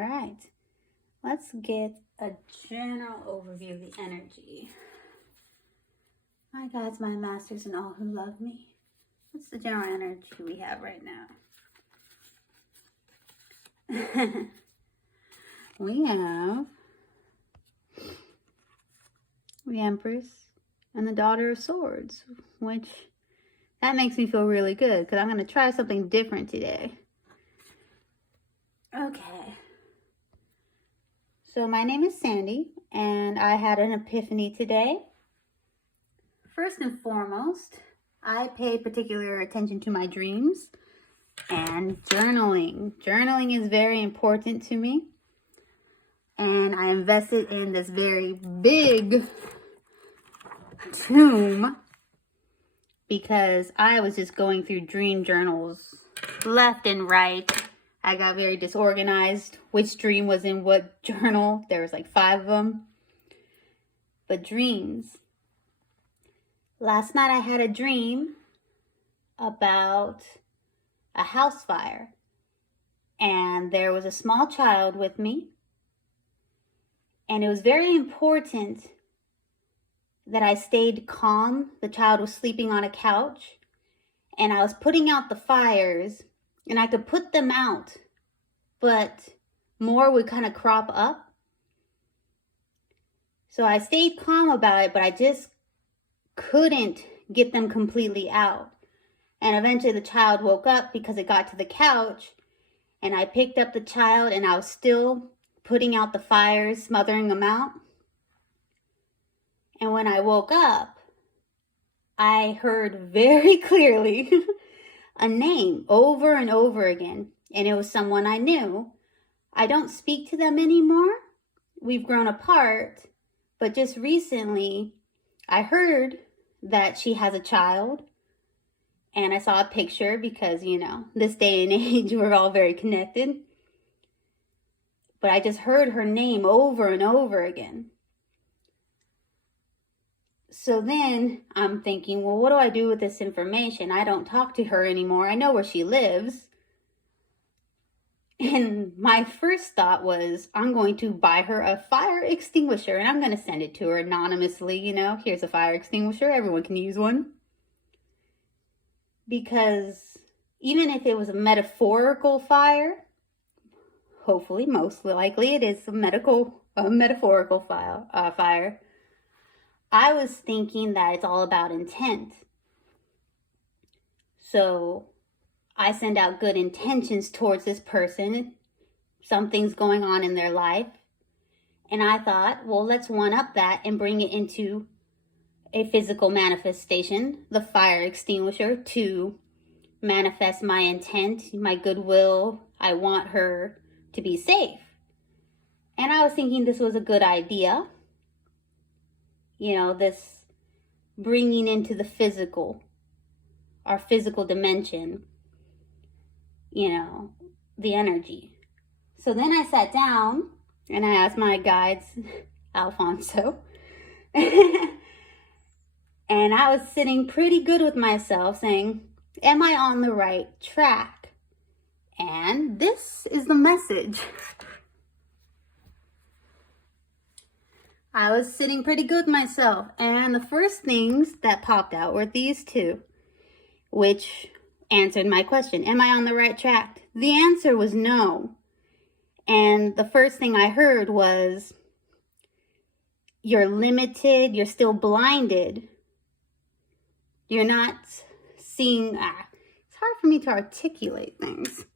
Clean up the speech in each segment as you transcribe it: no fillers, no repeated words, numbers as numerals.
right, let's get a general overview of the energy. My guides, my masters, and all who love me. What's the general energy we have right now? We have the Empress and the Daughter of Swords, which that makes me feel really good because I'm going to try something different today. Okay. So my name is Sandy, and I had an epiphany today. First and foremost, I pay particular attention to my dreams and journaling. Journaling is very important to me. And I invested in this very big tome because I was just going through dream journals left and right. I got very disorganized. Which dream was in what journal? There was like 5 of them. But dreams. Last night I had a dream about a house fire. And there was a small child with me. And it was very important that I stayed calm. The child was sleeping on a couch. And I was putting out the fires. And I could put them out. But more would kind of crop up. So I stayed calm about it. But I just couldn't get them completely out. And eventually the child woke up because it got to the couch. And I picked up the child and I was still putting out the fires, smothering them out. And when I woke up, I heard very clearly a name over and over again. And it was someone I knew. I don't speak to them anymore. We've grown apart. But just recently, I heard that she has a child. And I saw a picture because, this day and age, we're all very connected. But I just heard her name over and over again. So then I'm thinking, well, what do I do with this information? I don't talk to her anymore. I know where she lives. And my first thought was, I'm going to buy her a fire extinguisher. And I'm going to send it to her anonymously. Here's a fire extinguisher. Everyone can use one. Because even if it was a metaphorical fire, hopefully, most likely, it is a metaphorical fire. I was thinking that it's all about intent. So I send out good intentions towards this person. Something's going on in their life. And I thought, well, let's one up that and bring it into a physical manifestation, the fire extinguisher, to manifest my intent, my goodwill. I want her to be safe. And I was thinking this was a good idea. This bringing into the physical, our physical dimension, the energy. So then I sat down and I asked my guides, Alfonso, and I was sitting pretty good with myself saying, am I on the right track? And this is the message. I was sitting pretty good myself. And the first things that popped out were these 2, which answered my question. Am I on the right track? The answer was no. And the first thing I heard was, you're limited. You're still blinded. You're not seeing. It's hard for me to articulate things.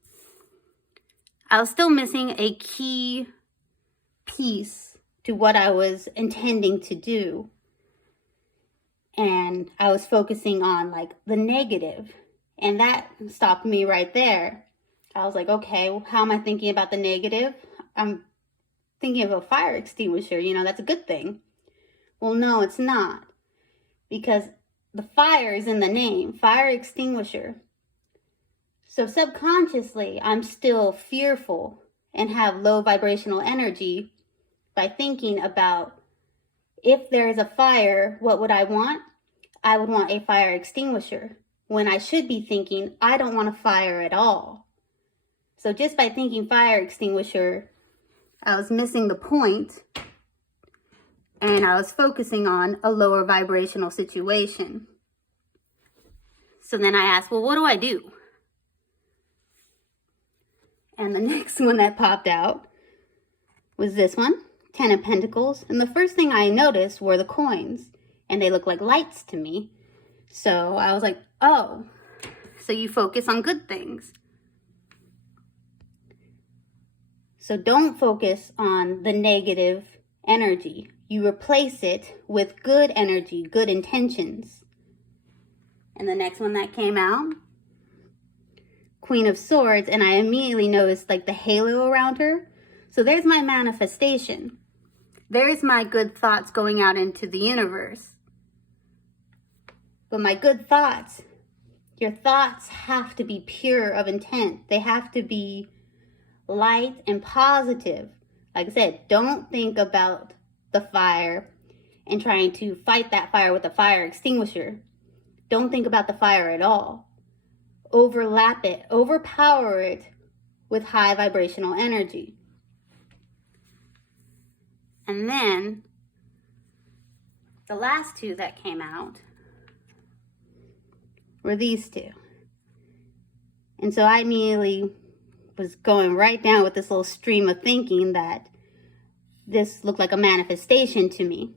I was still missing a key piece to what I was intending to do. And I was focusing on the negative. And that stopped me right there. I was like, okay, how am I thinking about the negative? I'm thinking of a fire extinguisher. That's a good thing. Well, no, it's not. Because the fire is in the name, fire extinguisher. So subconsciously, I'm still fearful and have low vibrational energy by thinking about, if there is a fire, what would I want? I would want a fire extinguisher. When I should be thinking, I don't want a fire at all. So just by thinking fire extinguisher, I was missing the point, and I was focusing on a lower vibrational situation. So then I asked, well, what do I do? And the next one that popped out was this one, 10 of Pentacles. And the first thing I noticed were the coins, and they look like lights to me. So I was like, oh, so you focus on good things. So don't focus on the negative energy. You replace it with good energy, good intentions. And the next one that came out, Queen of Swords, and I immediately noticed like the halo around her. So there's my manifestation. There's my good thoughts going out into the universe. But my good thoughts, your thoughts have to be pure of intent. They have to be light and positive. Like I said, don't think about the fire and trying to fight that fire with a fire extinguisher. Don't think about the fire at all. Overlap it, overpower it with high vibrational energy. And then the last two that came out were these two. And so I immediately was going right down with this little stream of thinking that this looked like a manifestation to me.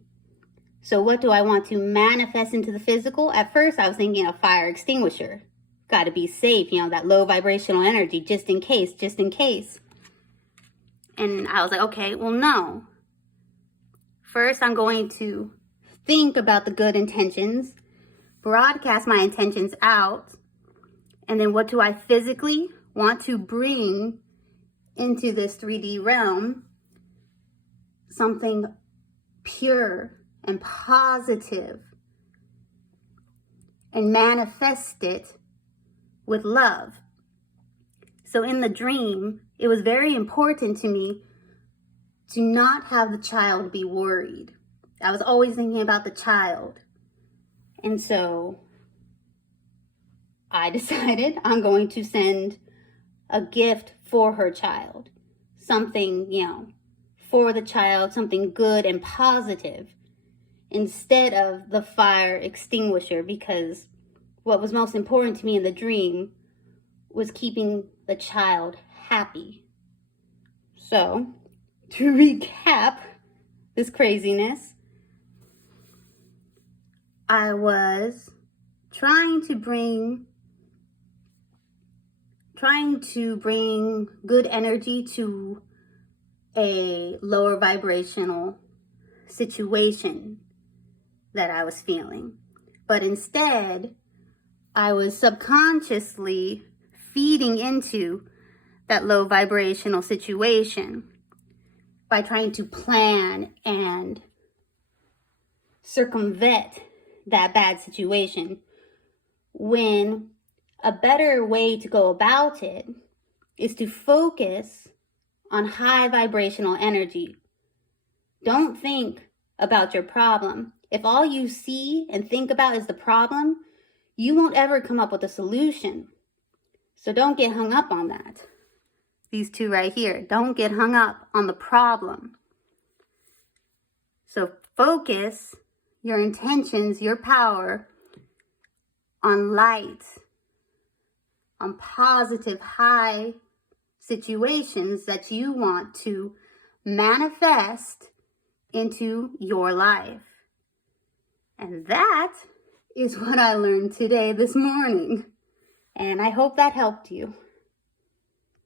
So what do I want to manifest into the physical? At first I was thinking a fire extinguisher. Got to be safe, that low vibrational energy, just in case, just in case. And I was like, okay, well, no. First, I'm going to think about the good intentions, broadcast my intentions out, and then what do I physically want to bring into this 3D realm? Something pure and positive, and manifest it with love. So in the dream, it was very important to me to not have the child be worried. I was always thinking about the child. And so I decided I'm going to send a gift for her child. Something, for the child, something good and positive, instead of the fire extinguisher, because what was most important to me in the dream was keeping the child happy. So, to recap this craziness, I was trying to bring good energy to a lower vibrational situation that I was feeling. But instead, I was subconsciously feeding into that low vibrational situation by trying to plan and circumvent that bad situation, when a better way to go about it is to focus on high vibrational energy. Don't think about your problem. If all you see and think about is the problem, you won't ever come up with a solution. So don't get hung up on that. These two right here, don't get hung up on the problem. So focus your intentions, your power on light, on positive, high situations that you want to manifest into your life. And that is what I learned today, this morning. And I hope that helped you.